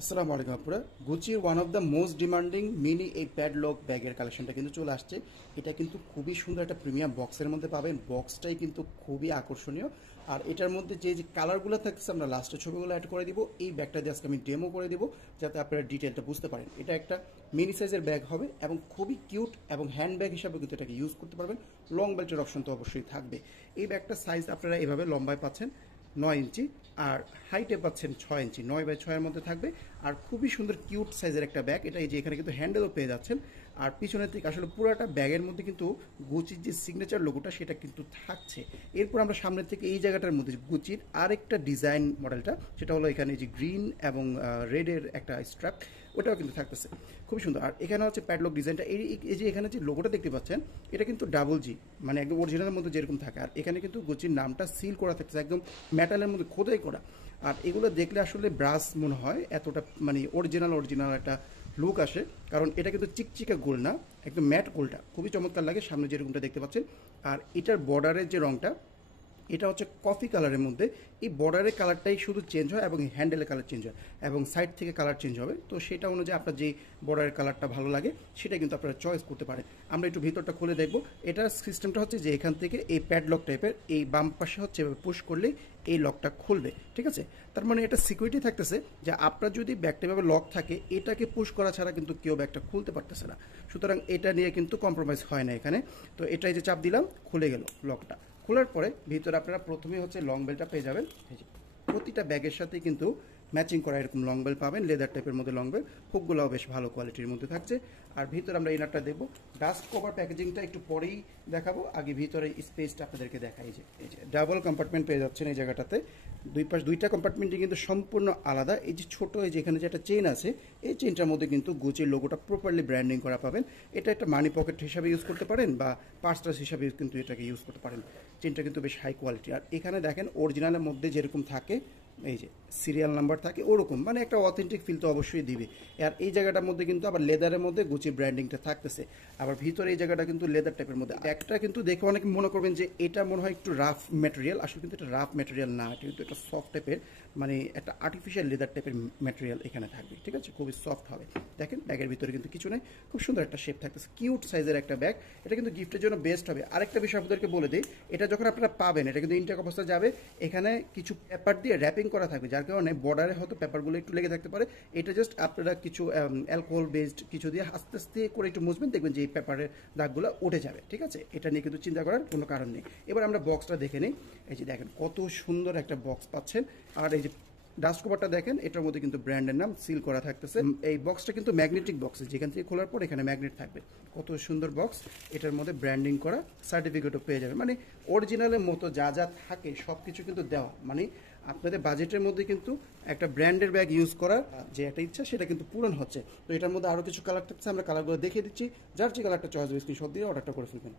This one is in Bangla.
আসসালামু আলাইকুম আপুরা। গুচির one of the most demanding mini এই প্যাডলক ব্যাগের কালেকশনটা কিন্তু চলে আসছে। এটা কিন্তু খুবই সুন্দর একটা প্রিমিয়াম বক্সের মধ্যে পাবেন। বক্সটাই কিন্তু খুবই আকর্ষণীয়। আর এটার মধ্যে যে যে কালারগুলো থাকছে আমরা লাস্টে ছবিগুলো অ্যাড করে দিব। এই ব্যাগটা দিয়ে আজকে আমি ডেমো করে দিব যাতে আপনারা ডিটেলটা বুঝতে পারেন। এটা একটা মিনি সাইজের ব্যাগ হবে এবং খুবই কিউট এবং হ্যান্ড ব্যাগ হিসাবে কিন্তু এটাকে ইউজ করতে পারবেন। লং বেল্টের অপশন তো অবশ্যই থাকবে। এই ব্যাগটার সাইজ আপনারা এভাবে লম্বায় পাচ্ছেন 9 ইঞ্চি আর হাইটে পাচ্ছেন 6 ইঞ্চি, 9x6 মধ্যে থাকবে। আর খুবই সুন্দর কিউট সাইজের একটা ব্যাগ। এটা এই যে এখানে কিন্তু হ্যান্ডেলও পেয়ে যাচ্ছেন। আর পিছনের দিকে আসলে পুরোটা ব্যাগের মধ্যে কিন্তু গুচির যে সিগনেচার লোগোটা সেটা কিন্তু থাকছে। এরপর আমরা সামনের থেকে এই জায়গাটার মধ্যে গুচির আরেকটা ডিজাইন মডেলটা, সেটা হলো এখানে যে গ্রিন এবং রেডের একটা স্ট্র্যাপ, ওটাও কিন্তু থাকতেছে খুবই সুন্দর। আর এখানে হচ্ছে প্যাডলক ডিজাইনটা, এই যে এখানে যে লোগোটা দেখতে পাচ্ছেন এটা কিন্তু ডাবল জি, মানে একদম অরিজিনালের মধ্যে যেরকম থাকে। আর এখানে কিন্তু গুচির নামটা সিল করা থাকতেছে একদম মেটালের মধ্যে খোদাই করা। আর এগুলো দেখলে আসলে ব্রাশ মনে হয় এতটা মানে অরিজিনাল একটা লুক আসে, কারণ এটা কিন্তু চিকচিকা গোল না, একদম ম্যাট গোলটা খুবই চমৎকার লাগে সামনে যেরকমটা দেখতে পাচ্ছেন। আর এটার বর্ডারের যে রংটা এটা হচ্ছে কফি কালারের মধ্যে। এই বর্ডারের কালারটাই শুধু চেঞ্জ হয় এবং হ্যান্ডেলের কালার চেঞ্জ হয় এবং সাইড থেকে কালার চেঞ্জ হবে। তো সেটা অনুযায়ী আপনার যে বর্ডারের কালারটা ভালো লাগে সেটা কিন্তু আপনারা চয়েস করতে পারেন। আমরা একটু ভিতরটা খুলে দেখব। এটার সিস্টেমটা হচ্ছে যে এখান থেকে এই প্যাডলক টাইপের এই বাম পাশে হচ্ছে পুশ করলেই এই লকটা খুলবে, ঠিক আছে। তার মানে এটা সিকিউরিটি থাকতেছে যে আপনার যদি ব্যাগটা এভাবে লক থাকে এটাকে পুশ করা ছাড়া কিন্তু কেউ ব্যাগটা খুলতে পারতেছে না। সুতরাং এটা নিয়ে কিন্তু কম্প্রোমাইজ হয় না এখানে। তো এটাই যে চাপ দিলাম খুলে গেল লকটা। খোলার পরে ভিতরে আপনারা প্রথমে হচ্ছে লং বেলটা পেয়ে যাবেন। প্রতিটা ব্যাগের সাথে কিন্তু ম্যাচিং করা এরকম লং বেল পাবেন, লেদার টাইপের মধ্যে লং বেল, হুকগুলোও বেশ ভালো কোয়ালিটির মধ্যে থাকছে। আর ভিতরে আমরা ইনারটা দেখবো। ডাস্ট কভার প্যাকেজিংটা একটু পরেই দেখাবো, আগে ভিতরে স্পেসটা আপনাদেরকে দেখাই। এই যে ডাবল কম্পার্টমেন্ট পেয়ে যাচ্ছেন এই জায়গাটাতে। দুইটা কম্পার্টমেন্টই কিন্তু সম্পূর্ণ আলাদা। এই যে ছোট এই যে এখানে যে একটা চেইন আছে, এই চেইনটার মধ্যে কিন্তু গুচির লোগোটা প্রপারলি ব্র্যান্ডিং করা পাবেন। এটা একটা মানি পকেট হিসাবে ইউজ করতে পারেন বা পার্স হিসাবে কিন্তু এটাকে ইউজ করতে পারেন। চেইনটা কিন্তু বেশ হাই কোয়ালিটি। আর এখানে দেখেন অরিজিনালের মধ্যে যেরকম থাকে এই যে সিরিয়াল নাম্বার থাকে ওরকম, মানে একটা অথেন্টিক ফিল তো অবশ্যই দিবে। আর এই জায়গাটার মধ্যে কিন্তু আবার লেদারের মধ্যে গুচি ব্র্যান্ডিংটা থাকতেছে। আবার ভিতরে এই জায়গাটা কিন্তু লেদার টাইপের মধ্যে। একটা কিন্তু দেখে অনেকে মনে করবেন যে এটা মনে হয় একটু রাফ ম্যাটেরিয়াল, আসলে কিন্তু এটা রাফ ম্যাটেরিয়াল না, এটা কিন্তু একটা সফট টাইপের, মানে একটা আর্টিফিশিয়াল লেদার টাইপের ম্যাটেরিয়াল এখানে থাকবে, ঠিক আছে। খুবই সফট হবে। দেখেন ব্যাগের ভিতরে কিন্তু কিছু নেই, খুব সুন্দর একটা শেপ থাকতেছে, কিউট সাইজের একটা ব্যাগ। এটা কিন্তু গিফটের জন্য বেস্ট হবে। আরেকটা বিষয় আপনাদেরকে বলে দিই, এটা যখন আপনারা পাবেন এটা কিন্তু ইনটেক অবস্থায় যাবে, এখানে কিছু পেপার দিয়ে র্যাপিং করা থাকবে, যার কারণে বর্ডারে হয়তো পেপারগুলো একটু লেগে থাকতে পারে। এটা জাস্ট আপনারা কিছু অ্যালকোহল বেসড কিছু দিয়ে আস্তে আস্তে করে একটু মুছবেন, দেখবেন যে এই পেপারের দাগগুলো উঠে যাবে, ঠিক আছে। এটা নিয়ে কিন্তু চিন্তা করার কোনো কারণ নেই। এবার আমরা বক্সটা দেখে নিই। এই যে দেখেন কত সুন্দর একটা বক্স পাচ্ছেন। আর এই যে ডাস্ট কভারটা দেখেন, এটার মধ্যে কিন্তু ব্র্যান্ডের নাম সিল করা থাকতেছে। এই বক্সটা কিন্তু ম্যাগনেটিক বক্স, যেখান থেকে খোলার পর এখানে ম্যাগনেট থাকবে। কত সুন্দর বক্স, এটার মধ্যে ব্র্যান্ডিং করা, সার্টিফিকেটও পেয়ে যাবে। মানে অরিজিনালের মতো যা যা থাকে সব কিছু কিন্তু দেওয়া, মানে আপনাদের বাজেটের মধ্যে কিন্তু একটা ব্র্যান্ডের ব্যাগ ইউজ করার যে একটা ইচ্ছা সেটা কিন্তু পূরণ হচ্ছে। তো এটার মধ্যে আরও কিছু কালার থাকছে, আমরা কালারগুলো দেখিয়ে দিচ্ছি। যার যে কালারটা চয়েস হবে স্ক্রিনশট দিয়ে অর্ডারটা করে ফেলবেন।